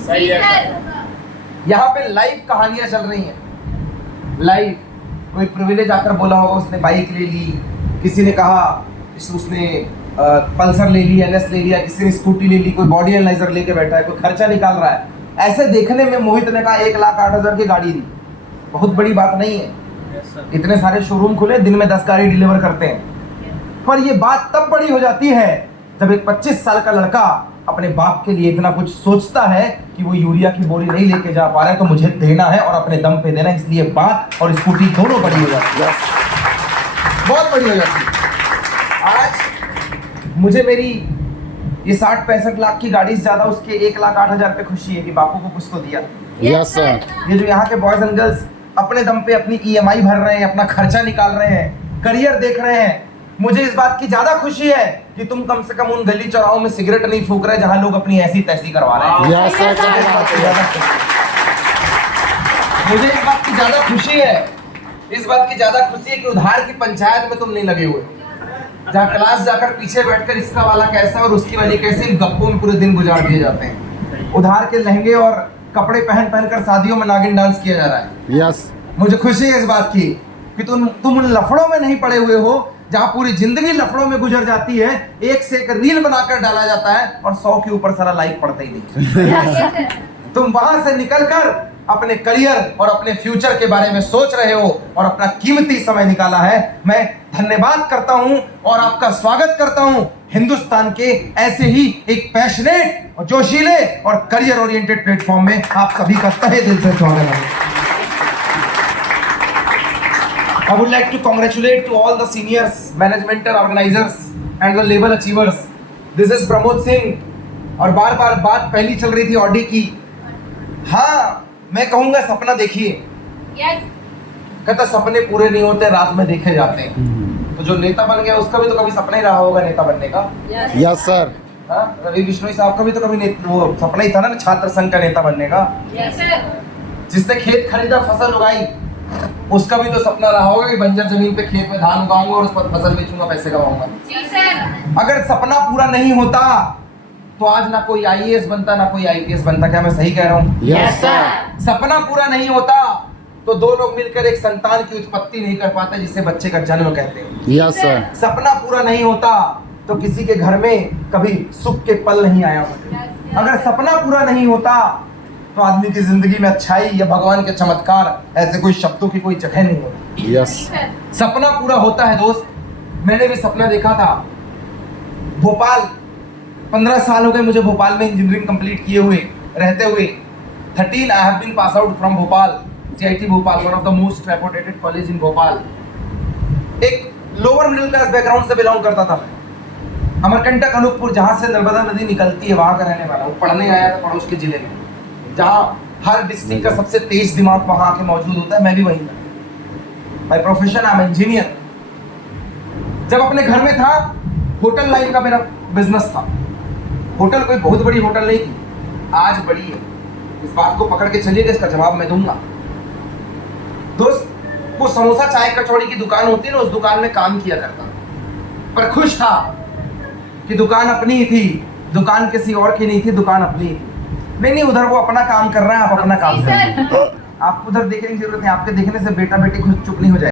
सही है। यहाँ पे लाइव कहानियां चल रही हैं, लाइव। कोई प्रिविलेज आकर बोला होगा उसने बाइक ले ली, किसी ने कहा उसने पल्सर ले ली, एनएस ले लिया, किसी ने स्कूटी ले ली, कोई बॉडी एनालाइजर लेके बैठा है, कोई खर्चा निकाल रहा है। ऐसे देखने में मोहित ने कहा 1,08,000 की गाड़ी दी, बहुत बड़ी बात नहीं है। इतने सारे शोरूम खुले, दिन में 10 गाड़ी डिलीवर करते हैं। पर ये बात तब बड़ी हो जाती है जब एक 25 साल का लड़का अपने बाप के लिए इतना कुछ सोचता है कि वो यूरिया की बोरी नहीं लेके जा पा रहा है, तो मुझे देना है और अपने दम पे देना है। इसलिए बात और स्कूटी दोनों बड़ी हो जाती है, बहुत बड़ी हो जाती है। आज मुझे मेरी ये 60-65 लाख की गाड़ी से ज्यादा उसके 1,08,000 पे खुशी है कि बापू को कुछ तो दिया। Yes sir. ये जो यहाँ के बॉयज एंड गर्ल्स अपने दम पे अपनी EMI भर रहे हैं, अपना खर्चा निकाल रहे हैं, करियर देख रहे हैं, मुझे इस बात की ज्यादा खुशी है कि तुम कम से कम उन गली चौराहों में सिगरेट नहीं फूक रहे जहां लोग अपनी ऐसी तैसी करवा रहे हैं। Yes sir. मुझे इस बात की ज्यादा खुशी है, इस बात की ज्यादा खुशी है कि उधार की पंचायत में तुम नहीं लगे हुए, जहाँ क्लास जाकर पीछे बैठकर इसका वाला कैसा और उसकी वाली कैसे, इन गप्पों में पूरे दिन गुजार दिए जाते हैं। उधार के लहंगे और कपड़े पहन कर शादियों में नागिन डांस किया जा रहा है। यस। मुझे खुशी है इस बात की कि तुम उन लफड़ों में नहीं पड़े हुए हो जहां पूरी जिंदगी लफड़ों में गुजर जाती है, एक से एक रील बनाकर डाला जाता है और 100 के ऊपर सारा लाइक पड़ता ही नहीं। तुम वहां से निकलकर अपने करियर और अपने फ्यूचर के बारे में सोच रहे हो और अपना कीमती समय निकाला है। मैं धन्यवाद करता हूं और आपका स्वागत करता हूं हिंदुस्तान के ऐसे ही एक पैशनेट और जोशीले और करियर ओरिएंटेड प्लेटफॉर्म में। आप सभी का तहे दिल से स्वागत है। I would like to congratulate to all the seniors, managemental organizers and the label achievers. This is Pramod Singh. और बार बार बात पहली चल रही थी ऑडी की। हाँ, मैं कहूँगा सपना देखिए। Yes. कहता सपने पूरे नहीं होते, रात में देखे जाते हैं। तो जो नेता बन गया उसका भी तो कभी सपना ही रहा होगा नेता बनने का। Yes sir. हाँ, रवि बिश्नोई साहब का भी तो कभी वो सपना ही था ना छात्र संघ का नेता बनने का। Yes, sir. जिसने खेत खरीदा, फसल उगाई, उसका भी तो सपना रहा होगा कि बंजर जमीन पे खेत में धान उगाऊंगा और उस पर फसल बेचूंगा, पैसे कमाऊंगा। जी सर। अगर सपना पूरा नहीं होता तो आज ना कोई IAS बनता ना कोई IPS बनता। क्या मैं सही कह रहा हूँ? Yes sir. सपना पूरा नहीं होता तो दो लोग मिलकर एक संतान की उत्पत्ति नहीं कर पाते जिसे बच्चे का जन्म कहते हैं। Yes sir. सपना पूरा नहीं होता तो किसी के घर में कभी सुख के पल नहीं आया होता। अगर सपना पूरा नहीं होता तो आदमी की जिंदगी में अच्छाई या भगवान के चमत्कार ऐसे कोई शब्दों की कोई जगह नहीं होती। यस। सपना पूरा होता है दोस्त। मैंने भी सपना देखा था भोपाल, 15 साल हो गए मुझे भोपाल में इंजीनियरिंग कंप्लीट किए हुए रहते हुए। 13 I have been pass out from Bhopal, JIT Bhopal, one of the most reputed college in Bhopal. एक लोअर मिडिल क्लास बैकग्राउंड से बिलोंग करता था मैं। अमरकंटक अनूपपुर जहाँ से नर्मदा नदी निकलती है वहाँ का रहने वाला हूँ। पढ़ने आया था पड़ोस के जिले में जहाँ हर डिस्ट्रिक्ट का सबसे तेज दिमाग वहाँ आके मौजूद होता है। मैं भी वहीं था। By profession I am engineer. जब अपने घर में था, होटल लाइन का मेरा बिजनेस था। होटल कोई बहुत बड़ी होटल नहीं थी, आज बड़ी है। इस बात को पकड़ के चलिएगा, इसका जवाब मैं दूंगा। दोस्त, वो समोसा चाय कचौड़ी की दुकान होती है ना, उस दुकान में काम किया करता, पर खुश था कि दुकान अपनी ही थी, दुकान किसी और की नहीं थी, दुकान अपनी ही थी। नहीं, उधर वो अपना काम कर रहा है, आप अपना काम कर रहे हैं। आप उधर देखने की जरूरत है, आपके देखने से बेटा बेटी खुद चुप नहीं हो जाए।